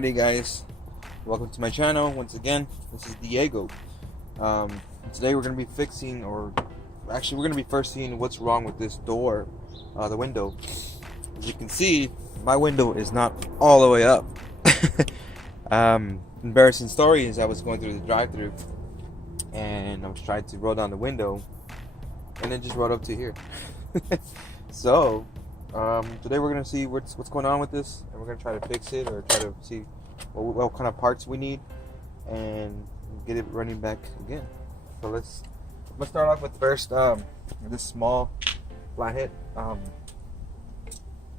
Alrighty guys, welcome to my channel once again. This is Diego. Today we're going to be fixing, or actually we're going to be first seeing what's wrong with this door, the window. As you can see, my window is not all the way up. Embarrassing story is I was going through the drive-thru and I was trying to roll down the window and it just rolled up to here. So today we're gonna see what's going on with this, and we're gonna try to fix it, or try to see what kind of parts we need and get it running back again. So let's start off with first this small flathead.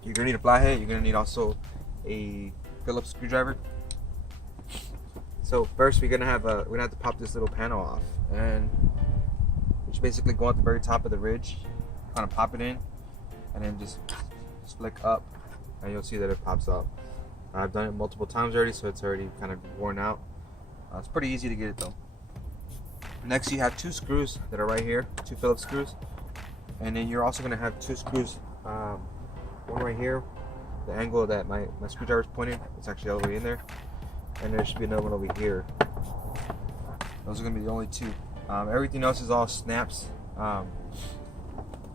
You're gonna need a flathead. You're gonna need also a Phillips screwdriver. So first we're gonna have to pop this little panel off, and just basically go at the very top of the ridge, kind of pop it in, and then just flick up, and you'll see that it pops up. I've done it multiple times already, so it's already kind of worn out. It's pretty easy to get it though. Next, you have two screws that are right here, two Phillips screws, and then you're also going to have two screws, one right here, the angle that my screwdriver is pointing, it's actually all the way in there, and there should be another one over here. Those are going to be the only two. Everything else is all snaps.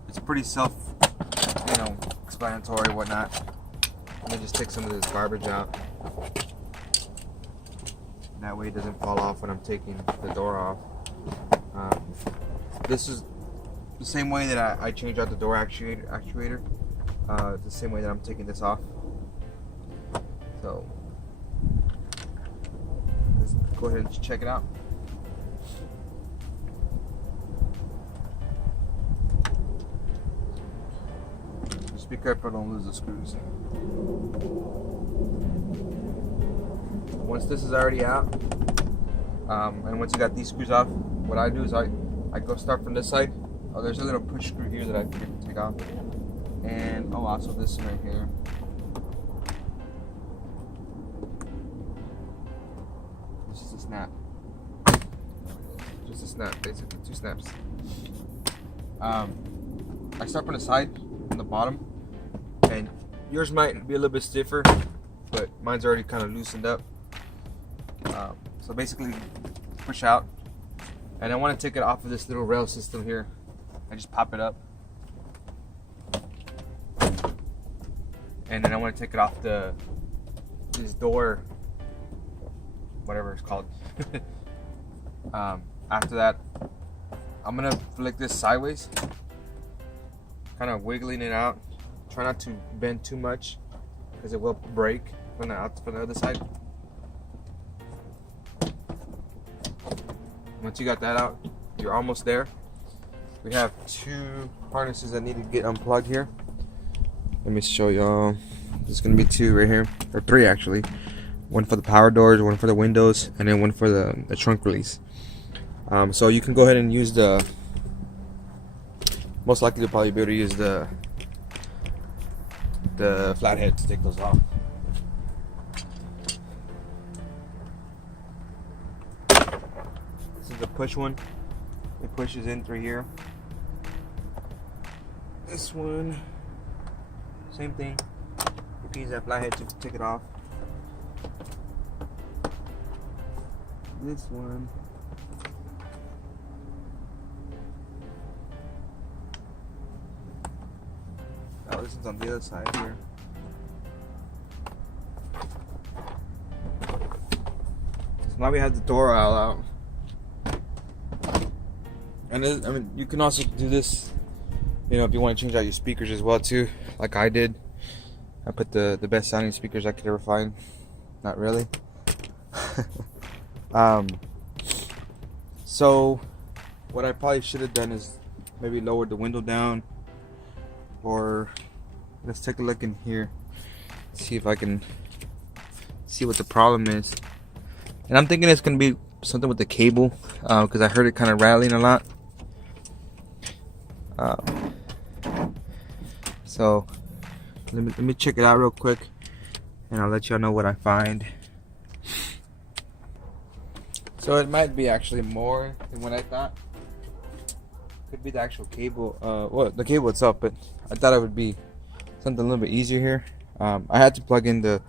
It's pretty explanatory, whatnot. Let me just take some of this garbage out. That way it doesn't fall off when I'm taking the door off. This is the same way that I change out the door actuator. The same way that I'm taking this off. So let's go ahead and check it out. Just be careful, don't lose the screws. Once this is already out, and once you got these screws off, what I do is I go start from this side. Oh, there's a little push screw here that I forget to take off, and also this one right here. This is a snap. Just a snap, basically, two snaps. I start from the side, from the bottom, and yours might be a little bit stiffer, but mine's already kind of loosened up. So basically, push out, and I want to take it off of this little rail system here. I just pop it up, and then I want to take it off this door, whatever it's called. After that, I'm gonna flick this sideways, kind of wiggling it out. Try not to bend too much, because it will break from the other side. Once you got that out, you're almost there. We have two harnesses that need to get unplugged here. Let me show y'all. There's gonna be two right here, or three actually. One for the power doors, one for the windows, and then one for the trunk release. So you can go ahead and use most likely to probably be able to use the flathead to take those off. This is the push one. It pushes in through here. This one, same thing. You can use that flathead to take it off. This one. Oh, this one's on the other side here. So now we have the door all out. And I mean, you can also do this, if you want to change out your speakers as well too, like I did. I put the best sounding speakers I could ever find. Not really. So what I probably should have done is maybe lowered the window down, or let's take a look in here, see if I can see what the problem is. And I'm thinking it's gonna be something with the cable, because I heard it kind of rattling a lot. So let me check it out real quick, and I'll let y'all know what I find. So it might be actually more than what I thought. Could be the actual cable, well, the cable itself, but I thought it would be something a little bit easier here. I had to plug in the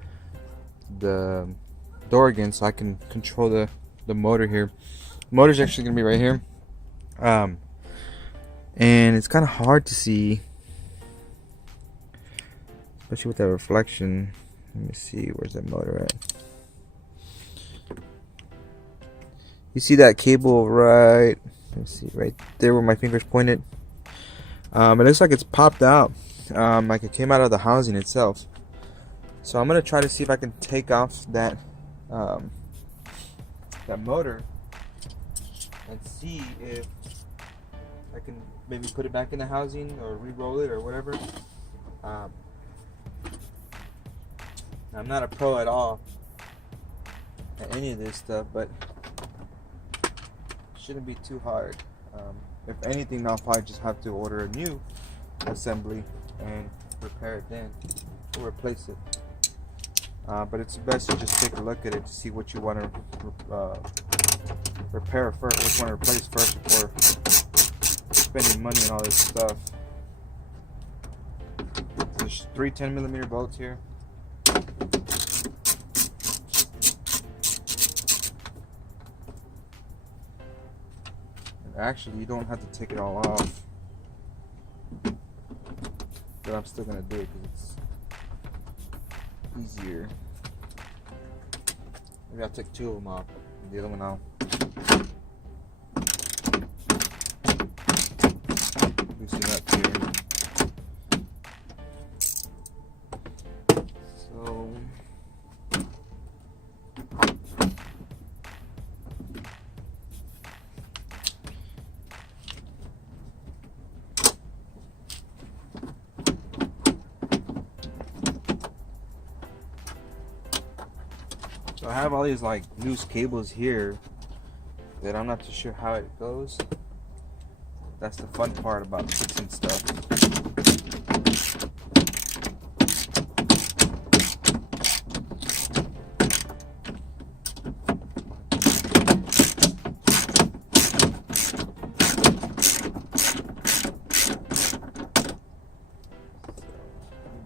door again so I can control the motor here. The motor's actually gonna be right here. And it's kind of hard to see, especially with that reflection. Let me see, where's that motor at? You see that cable right, let's see, right there where my finger's pointed. It looks like it's popped out, like it came out of the housing itself. So I'm gonna try to see if I can take off that that motor and see if I can maybe put it back in the housing or re-roll it or whatever. I'm not a pro at all at any of this stuff, but it shouldn't be too hard. If anything, I'll probably just have to order a new assembly and repair it then, or replace it. But it's best to just take a look at it to see what you want to repair first, what you want to replace first before spending money on all this stuff. There's 3 10mm bolts here. Actually, you don't have to take it all off, but I'm still gonna do it because it's easier. Maybe I'll take 2 of them off, and the other one I'll loosen up here. So I have all these like loose cables here that I'm not too sure how it goes. That's the fun part about fixing stuff.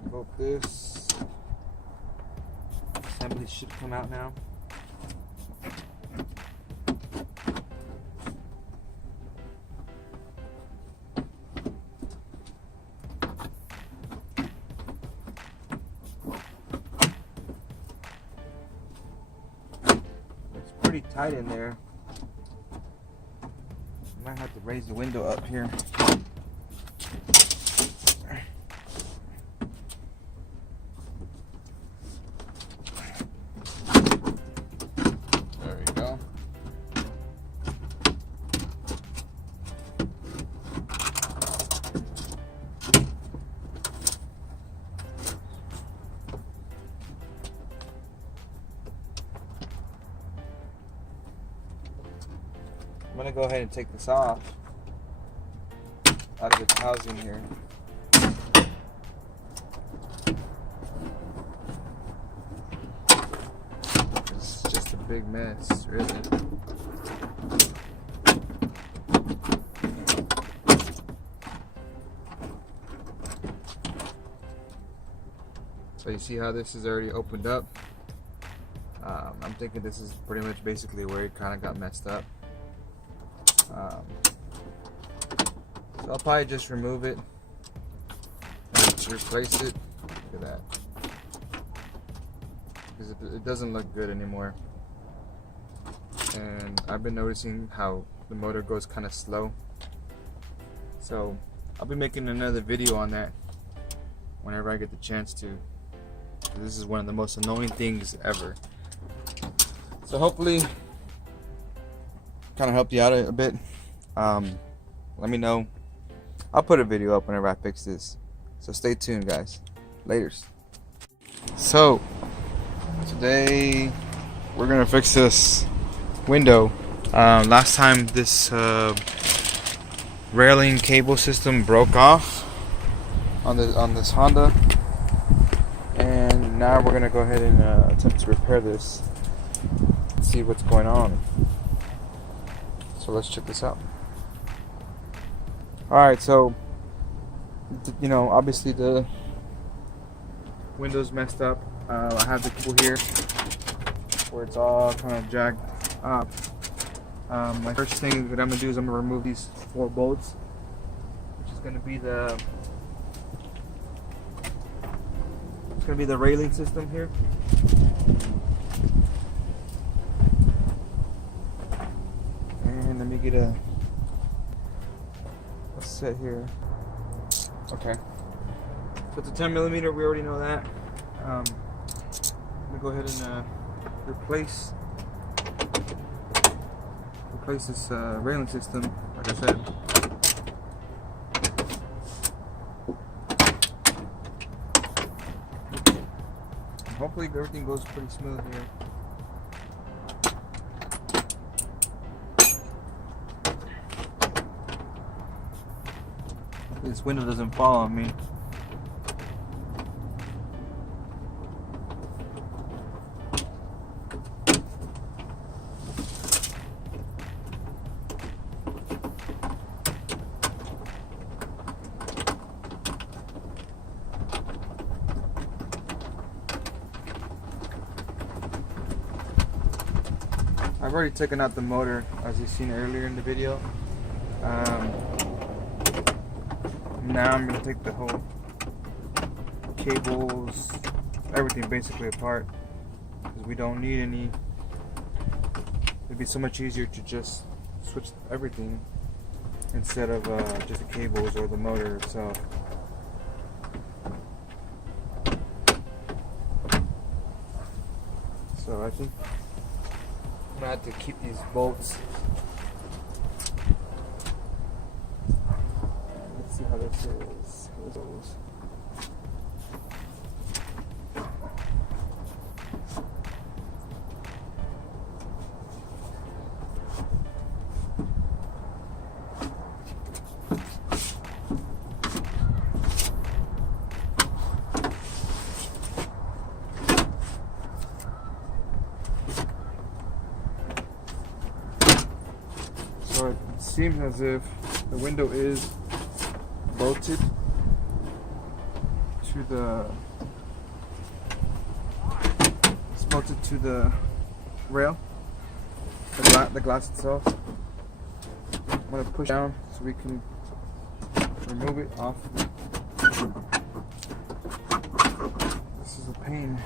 Bolt this. Assembly should come out now. It's pretty tight in there. I might have to raise the window up here. I'm gonna go ahead and take this off out of its housing here. It's just a big mess, really. So you see how this is already opened up? I'm thinking this is pretty much basically where it kind of got messed up. So I'll probably just remove it and replace it. Look at that. Because it doesn't look good anymore. And I've been noticing how the motor goes kind of slow. So I'll be making another video on that whenever I get the chance to. This is one of the most annoying things ever. So hopefully kind of helped you out a bit. Let me know. I'll put a video up whenever I fix this. So stay tuned, guys. Laters. So today we're gonna fix this window. Last time this railing cable system broke off on this Honda, and now we're gonna go ahead and attempt to repair this. See what's going on. So let's check this out. Alright, so you know, obviously the window's messed up. I have the cable here. where it's all kind of jacked up. My first thing that I'm gonna do is I'm gonna remove these 4 bolts, which is gonna be the railing system here. And let me get a set here. Okay, so it's a 10mm. We already know that. I'm gonna go ahead and replace this railing system, like I said. And hopefully everything goes pretty smooth here. This window doesn't fall on me. I've already taken out the motor, as you've seen earlier in the video. Now I'm going to take the whole cables, everything basically apart, because we don't need any. It'd be so much easier to just switch everything instead of just the cables or the motor itself. So I think I'm gonna have to keep these bolts. Let's see how this is. Here's those. So it seems as if the window is bolted to the rail, the glass itself. I'm going to push down so we can remove it off. This is a pain.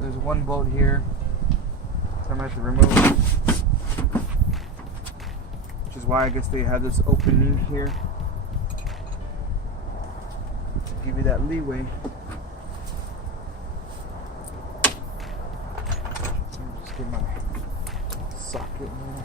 There's one bolt here, so I'm going to have to remove it, which is why I guess they have this opening here to give you that leeway. Let me just get my socket in there.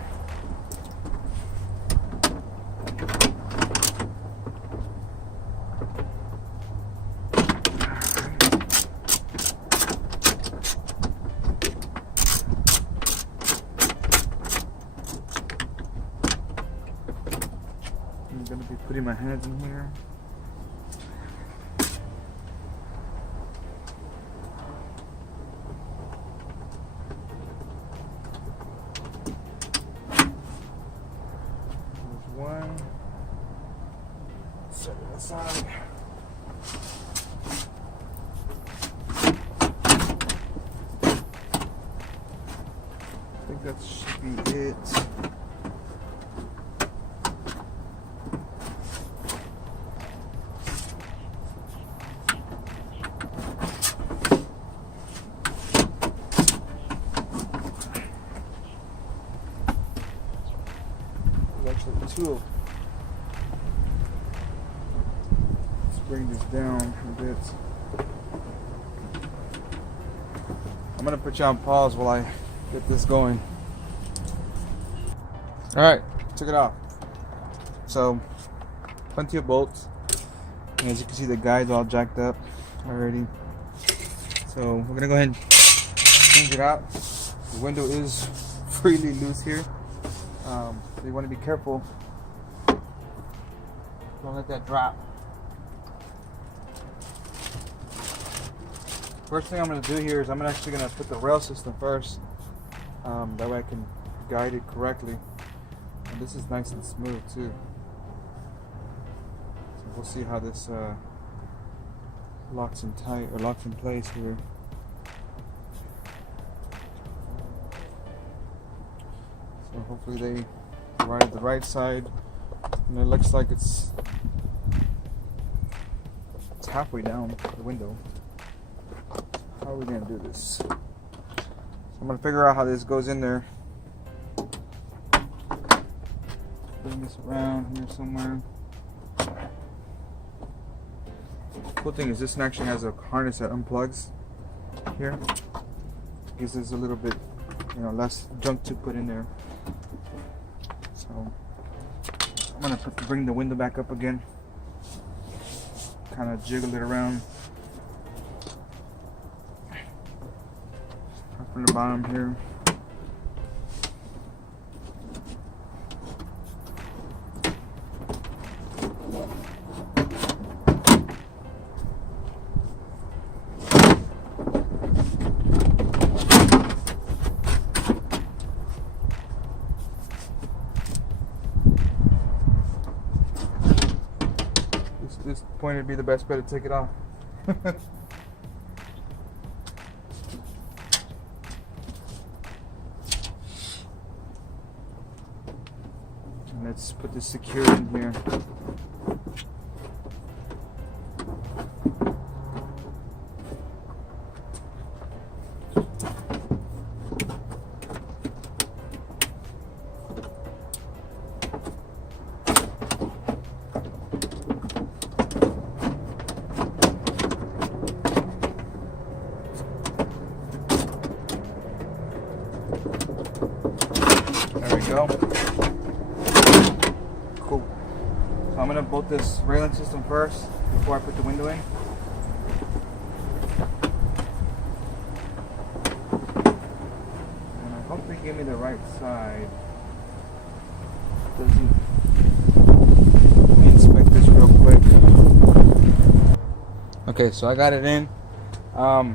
I'm going to be putting my hands in here. There's one. Set it aside. I think that should be it. Actually, 2 of them. Let's bring this down a bit. I'm gonna put you on pause while I get this going. Alright, took it off. So, plenty of bolts. And as you can see, the guide's all jacked up already. So, we're gonna go ahead and change it out. The window is freely loose here. So you want to be careful. Don't let that drop. First thing I'm going to do here is I'm actually going to put the rail system first. That way I can guide it correctly. And this is nice and smooth too. So we'll see how this locks in tight or locks in place here. So hopefully they ride the right side, and it looks like it's halfway down the window. How are we gonna do this? So I'm gonna figure out how this goes in there. Bring this around here somewhere. Cool thing is this one actually has a harness that unplugs here. Gives us a little bit, less junk to put in there. So I'm gonna bring the window back up again. Kind of jiggle it around. Start from the bottom here. This point would be the best bet to take it off. And let's put this secure in here. There we go. Cool. So I'm gonna bolt this railing system first before I put the window in. And I hope they give me the right side. Let me inspect this real quick. Okay, so I got it in.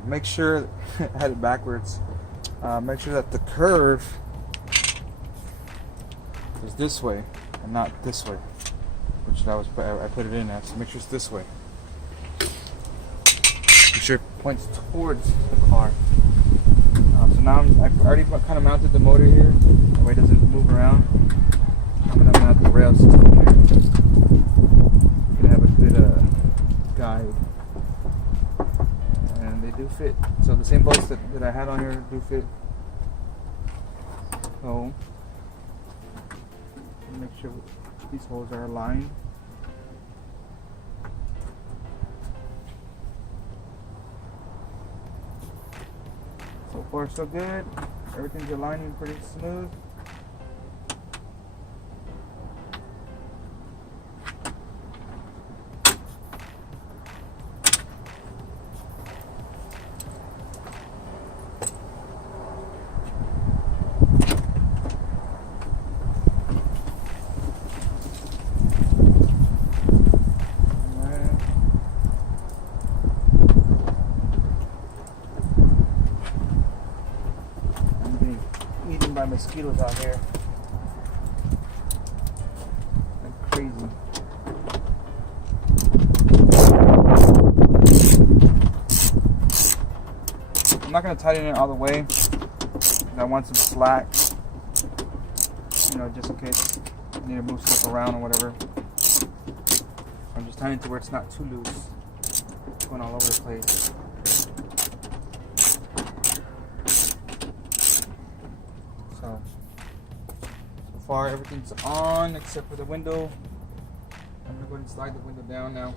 Make sure I had it backwards. Make sure that the curve is this way and not this way, which I put it in at. So make sure it's this way. Make sure it points towards the car. So now I've already kind of mounted the motor here, that way it doesn't move around. I'm gonna mount the rail system here. You can have a good guide, and they do fit. So the same bolts that I had on here do fit. So make sure these holes are aligned. So far so good. Everything's aligning pretty smooth. By mosquitoes out here, like crazy. I'm not going to tighten it all the way. I want some slack, just in case I need to move stuff around or whatever. I'm just tightening to where it's not too loose. It's going all over the place. So far everything's on except for the window. I'm gonna go ahead and slide the window down now.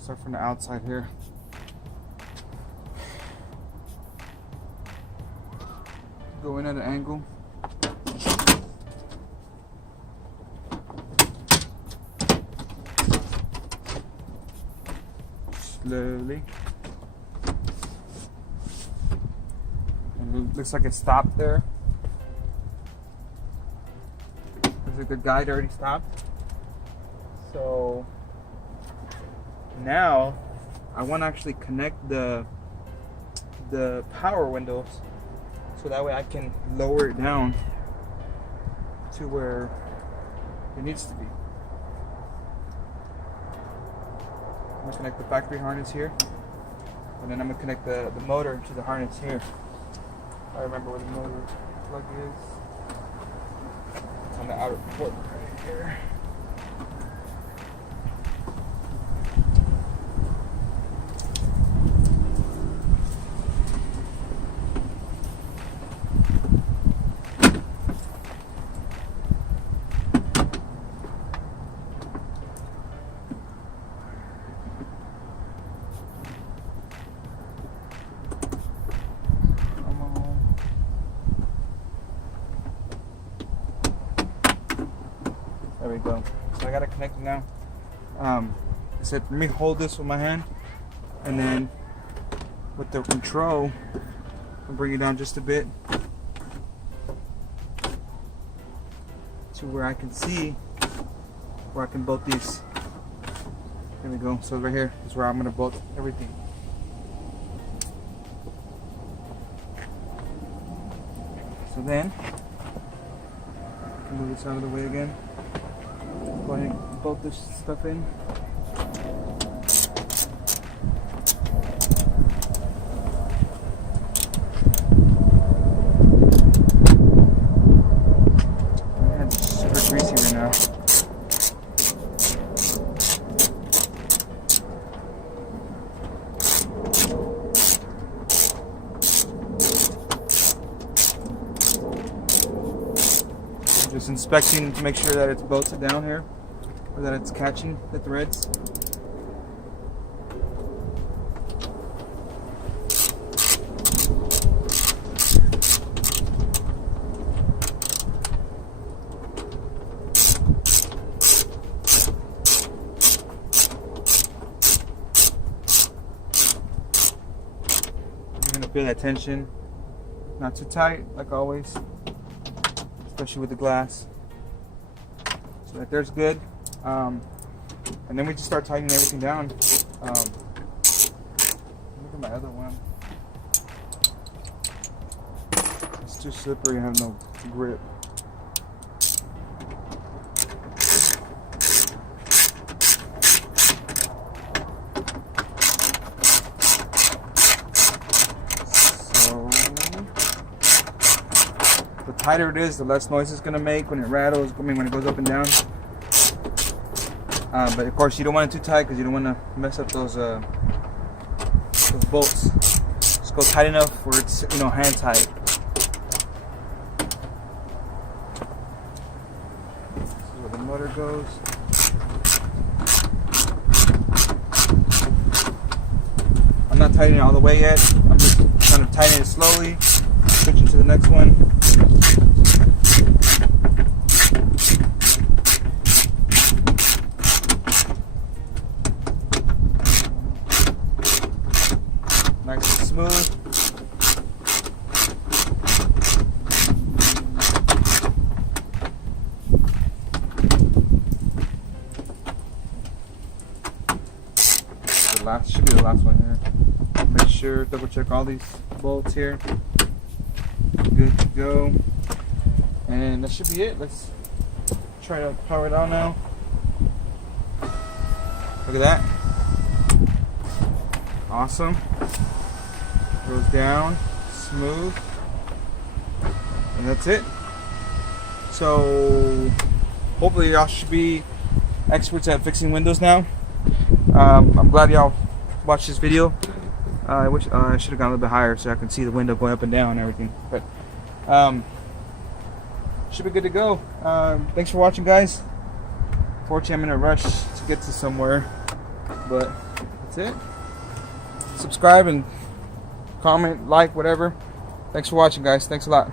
Start from the outside here. Go in at an angle. Slowly. And it looks like it stopped there. There's a good guide already stopped. So now I want to actually connect the power windows so that way I can lower it down to where it needs to be. I'm gonna connect the factory harness here, and then I'm gonna connect the motor to the harness here. I remember where the motor plug is. It's on the outer port right here. There we go. So I gotta connect it now. I said, let me hold this with my hand, and then with the control, I'll bring it down just a bit to where I can see where I can bolt these. There we go. So right here is where I'm gonna bolt everything. So then, I can move this out of the way again. Go ahead and bolt this stuff in. Man, it's super greasy right now. Just inspecting to make sure that it's bolted down here, or that it's catching the threads. You're gonna feel that tension, not too tight like always, especially with the glass. So right there's good. And then we just start tightening everything down. Look at my other one. It's too slippery, I have no grip. So the tighter it is, the less noise it's gonna make when it rattles, when it goes up and down. But of course you don't want it too tight because you don't want to mess up those bolts. Just go tight enough where it's, you know, hand tight. This is where the motor goes. I'm not tightening it all the way yet. I'm just kind of tightening it slowly. Switching to the next one. Nice and smooth. The last should be the last one here. Make sure, double check all these bolts here. Good to go. And that should be it. Let's try to power it on now. Look at that. Awesome. Goes down smooth, and that's it. So hopefully y'all should be experts at fixing windows now. I'm glad y'all watched this video. I wish I should have gone a little bit higher so I can see the window going up and down and everything, but should be good to go. Thanks for watching, guys. Fortunately, I'm in a rush to get to somewhere, but that's it. Subscribe and comment, like, whatever. Thanks for watching, guys. Thanks a lot.